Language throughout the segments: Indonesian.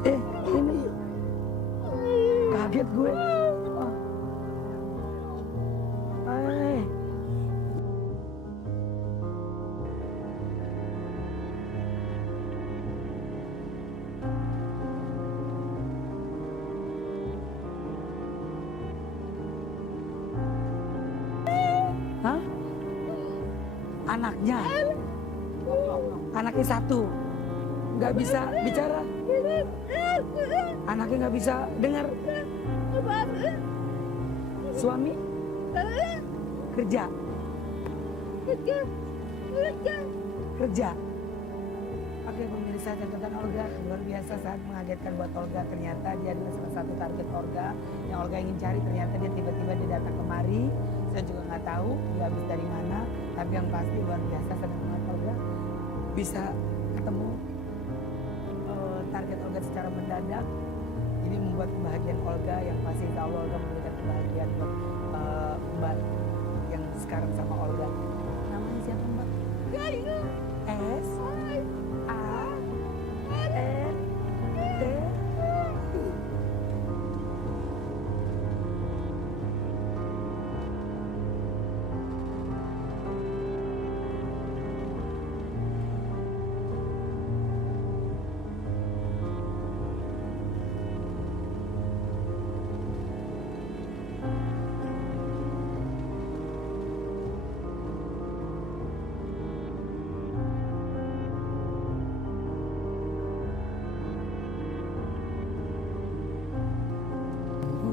Ini kaget gue. Oh. Hah? Anaknya satu, nggak bisa bicara, anaknya nggak bisa dengar. Suami kerja. Oke pemirsa, catatan Olga luar biasa, sangat mengagetkan buat Olga. Ternyata dia adalah salah satu target Olga yang Olga ingin cari. Ternyata dia tiba-tiba dia datang kemari. Saya juga nggak tahu dia habis dari mana, tapi yang pasti luar biasa, senang banget Olga bisa ketemu target Olga secara mendadak. Ini membuat kebahagiaan Olga, yang pasti insya Allah Olga memberikan kebahagiaan buat Mbak yang sekarang sama Olga. Namanya siapa Mbak? S A N T I.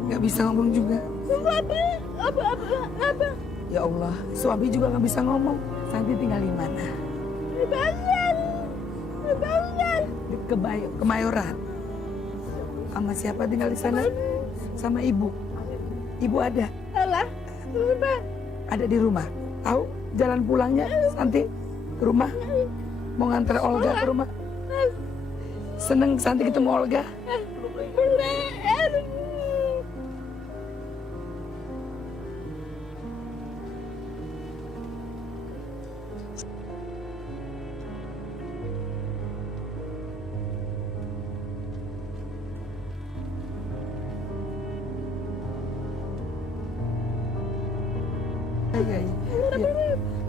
Gak bisa ngomong juga. Apa? Ya Allah, suami juga gak bisa ngomong. Santi tinggal di mana? Di Kemayoran. Sama siapa tinggal di sana? Sama ibu. Ibu ada? Ada di rumah. Tahu jalan pulangnya Santi ke rumah? Mau nganter Olga ke rumah? Seneng Santi ketemu Olga?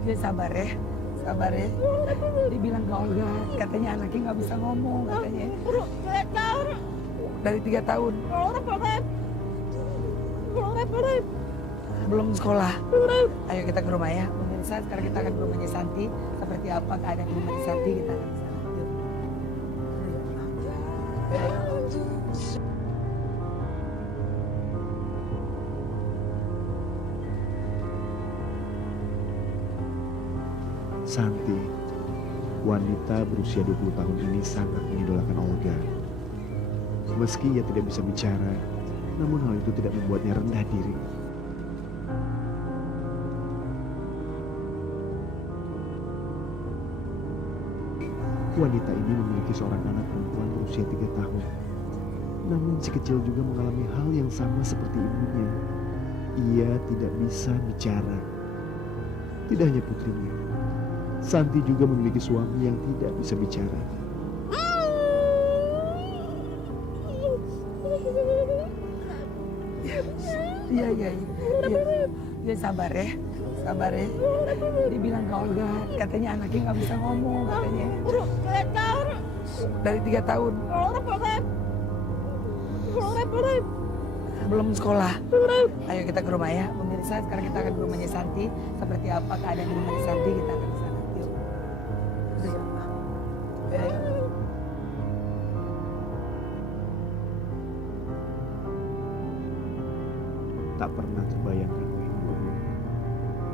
Dia sabar ya. Dibilang ke Olga, katanya anaknya nggak bisa ngomong katanya. Dari 3 tahun. Belum sekolah. Ayo kita ke rumah ya. Pemirsa, sekarang kita akan ke rumahnya Santi. Seperti apa keadaan rumahnya Santi, kita akan ke sana. Yuk. Santi, wanita berusia 20 tahun ini sangat mengidolakan Olga. Meski ia tidak bisa bicara, namun hal itu tidak membuatnya rendah diri. Wanita ini memiliki seorang anak perempuan berusia 3 tahun. Namun si kecil juga mengalami hal yang sama seperti ibunya. Ia tidak bisa bicara. Tidak hanya putrinya, Santi juga memiliki suami yang tidak bisa bicara. Iya. Dia sabar ya. Dibilang ke Olga, katanya anaknya nggak bisa ngomong katanya. Dari 3 tahun. Belum sekolah. Ayo kita ke rumah ya. Pemirsa, sekarang kita akan ke rumahnya Santi. Seperti apa keadaan rumahnya Santi, kita akan ke sana. Yuk. Tak pernah terbayangkan oleh ibunya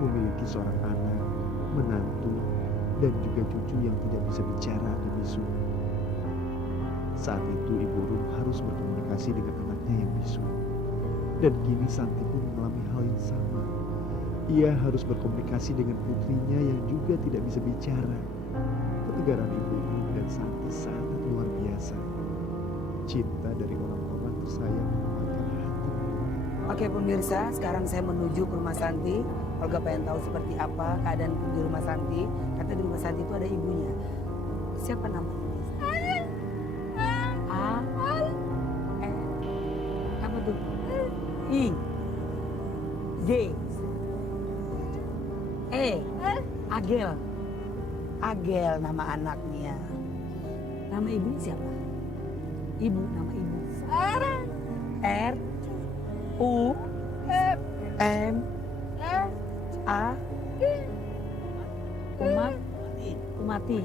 memiliki seorang anak, menantu, dan juga cucu yang tidak bisa bicara atau bisu. Saat itu Ibu Rum harus berkomunikasi dengan anaknya yang bisu. Dan kini Santi pun mengalami hal yang sama. Ia harus berkomunikasi dengan putrinya yang juga tidak bisa bicara. Ketegaran Ibu Rum dan Santi sangat luar biasa. Cinta dari orang-orang tersayang memakan hati. Oke pemirsa, sekarang saya menuju ke rumah Santi. Olga pengen tahu seperti apa keadaan di rumah Santi. Kata di rumah Santi itu ada ibunya. Siapa namanya? I, G, E, Agel. Agel nama anaknya. Nama ibunya siapa? Ibu, nama ibu. R, U, M, A, Rumati.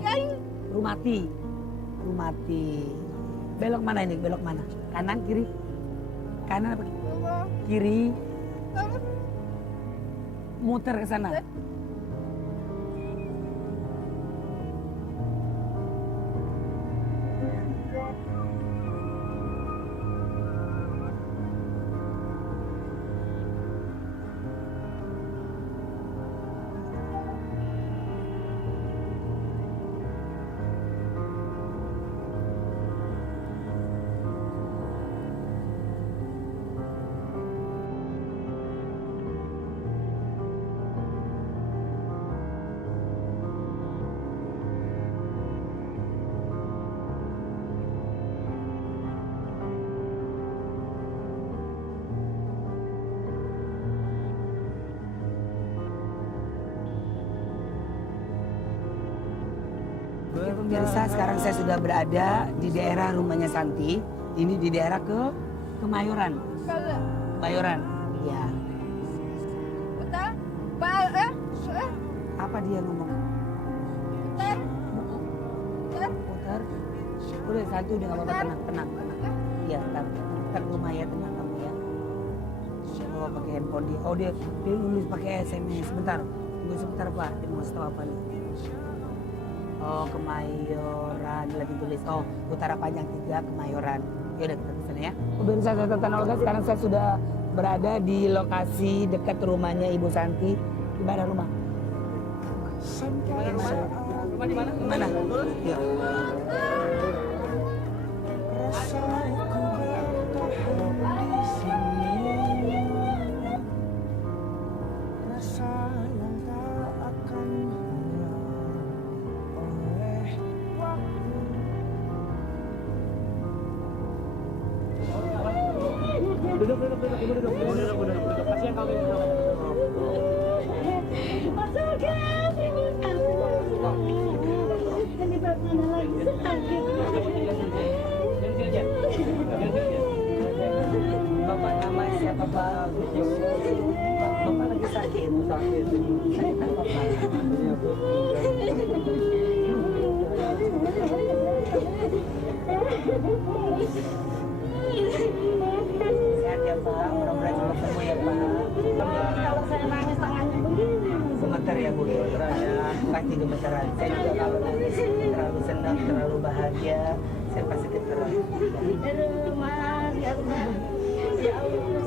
Rumati. Belok mana ini? Belok mana? Kanan, kiri? Kanan apa? Kiri. Muter ke sana. Oke pemirsa, sekarang saya sudah berada di daerah rumahnya Santi. Ini di daerah Kemayoran. Kemayoran, ya. Apa dia ngomong? Putar. Udah Santi udah nggak apa-apa, tenang. Iya, tenang rumah ya, tenang kamu ya. Oh pakai handphone dia. Oh dia nulis pakai SMS. Sebentar, tunggu sebentar Pak. Dia mau tahu apa nih? Oh Kemayoran lagi tulis. Oh Utara Panjang 3 Kemayoran. Ya udah kita kesana ya. Pemirsa saya Tonton Olga, sekarang saya sudah berada di lokasi dekat rumahnya Ibu Santi. Di mana rumah? Rumah di mana? Di mana? Ya. Duduk. Kasihan kami. Bapak namanya siapa Pak? Bapak lagi sakit. Sakit apa Pak? Sehat ya Pak, mudah-mudahan cepat sembuh ya Pak. Kalau saya nangis tangannya begini. Sebentar ya Bu, pasti gemeteran. Saya juga kalau nangis terlalu senang, terlalu bahagia, saya pasti gemeteran. Aduh Mas, ya Allah. Ya Allah.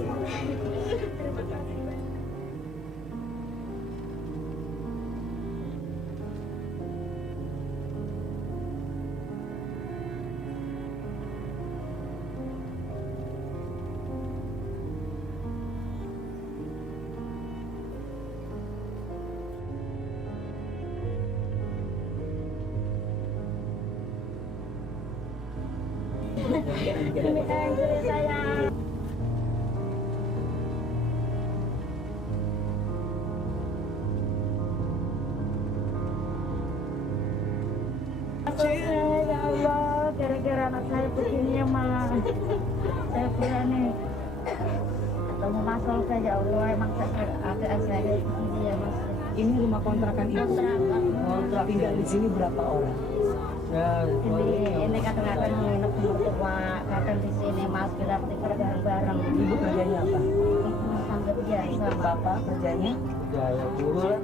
Demi istri saya. Ya Allah, gara-gara anak saya begini ya Mas. Saya berani ketemu Mas Olga, ya Allah, emang ada saya begini ya Mas. Ini rumah kontrakan Ibu. Kontrakan. Oh, tinggal di sini berapa orang? Ya, Ini kadang-kadang nginep di mertua, kadang di sini Mas, berarti bareng-bareng. Ibu kerjanya apa? Sampai biasa. Bapak kerjanya? Ya guru lah.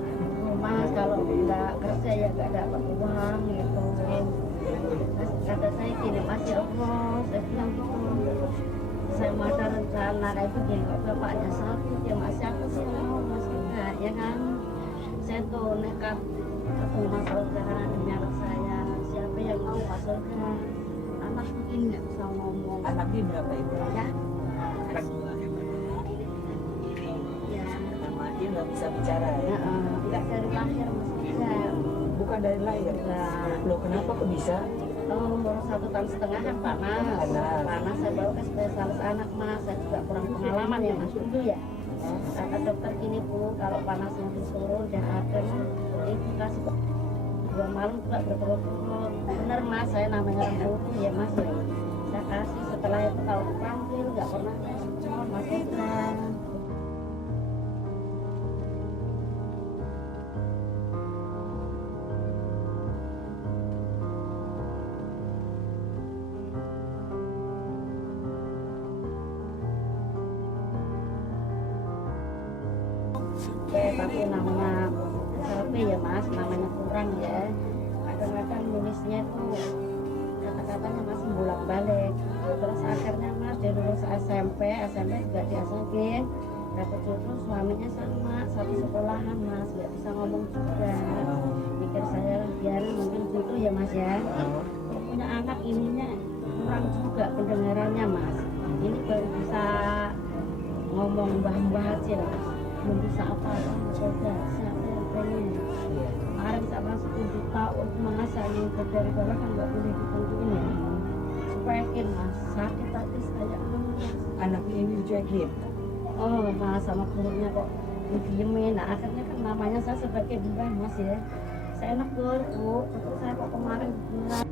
Mas kalau nggak kerja ya nggak dapat uang gitu. Mas kata saya gini, Mas ya Allah, saya bilang gitu. Saya mau ada rencana kayak begini, kok bapaknya sakit ya Mas, siapa sih mau Mas enggak ya kan? Saya tuh nekat ketemu Mas Olga karena demi anak saya. Siapa yang mau Mas Olga? Anak begini nggak bisa ngomong. Anaknya berapa Ibu? Ya, Anak dua. ya. Sama dia nggak bisa bicara ya? Nggak dari lahir Mas. Ya. Bukan dari lahir. Nah. Loh kenapa kok bisa? umur 1,5 tahun kan panas saya bawa ke spesialis anak mas, saya juga kurang pengalaman ya mas dulu ya. Kata dokter gini bu, kalau panasnya disuruh dan ada itu kasih 2 malam juga berturut-turut. Bener mas, saya namanya orang butuh ya mas ya. Saya kasih setelah itu kalau dipanggil nggak pernah respon mas Ibrahim. Tapi namanya SLP ya mas, namanya kurang ya. Kadang-kadang nulisnya itu kata-katanya masih bolak-balik. Terus akhirnya mas dia lulus SMP juga diasuhin. Dapat cucu suaminya sama, satu sekolahan mas, nggak bisa ngomong juga. Mikir saya biarin mungkin cucu ya mas ya. Kalau punya anak ininya kurang juga pendengarannya mas. Ini baru bisa ngomong mbah-mbah aja lah. Belum bisa apa-apa, coba siapa yang pengen. Kemarin sama 10 tahun mas saya yang dari bawah kan nggak boleh ditentuin ya. Cuekin mas, sakit hati saya Anaknya ini dicuekin. oh mas sama gurunya kok didiemin. Nah akhirnya kan namanya saya sebagai mbah mas ya, saya negur bu, terus saya kok kemarin bilang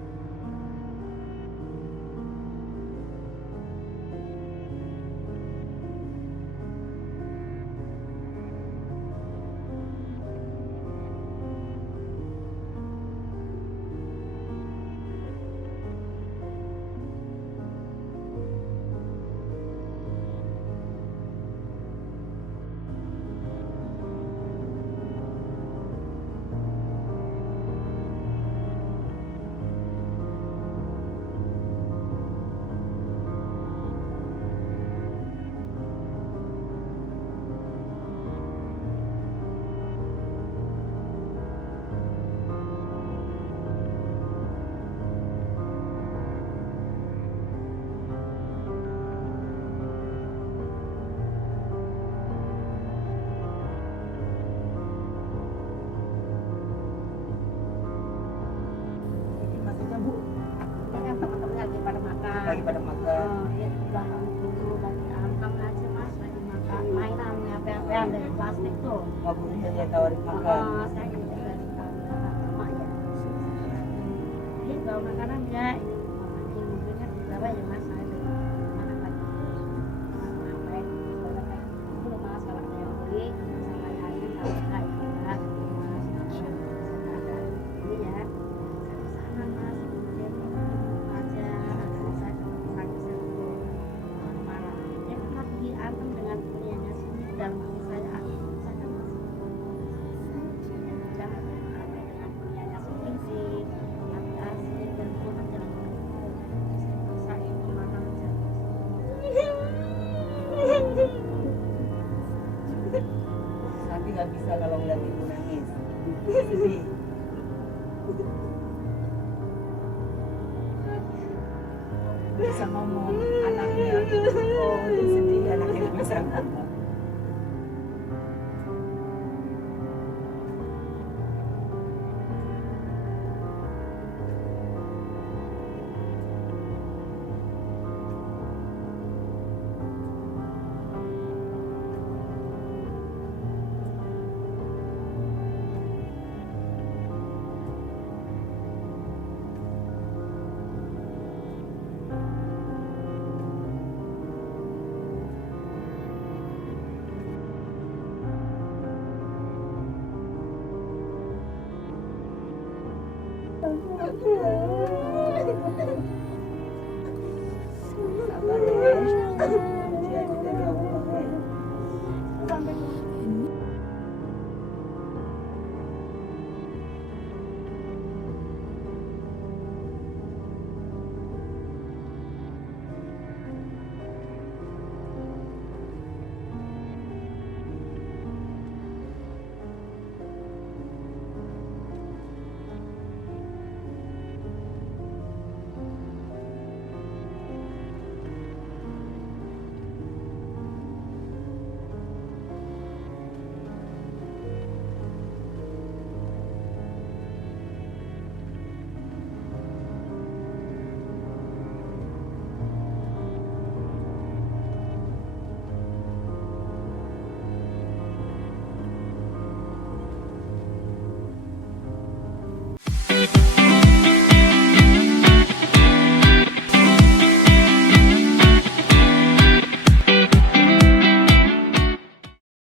Maksudnya bu, ini kan teman-teman lagi pada makan. lagi pada makan. Ya di belakang dulu lagi angkat aja mas, lagi makan mainan apa-apaan dari plastik tuh. Mau gurunya dia tawarin makan. Saya kan dari emak ya. Ini bawa makanan ya, ini mungkin kan dibawa ya mas, saya dari mana lagi. Ngapain, soalnya kayak dulu mas kalau ada yang beli, sama ayahnya kalau enggak ya enggak gitu mas. Ada ini ya, sana mas, kemudian aja, saya ketemu lagi saya marah. Dia pernah pergi antem dengan punyanya sini dan saya kan masih jangan ada dengan punyanya sini sih, tapi asik dan Tuhan jangan saya kemana aja. Tapi nggak bisa kalau ngeliat ibu nangis. Sedih. Bisa ngomong anaknya. Oh, dia sedih anaknya nggak bisa ngomong.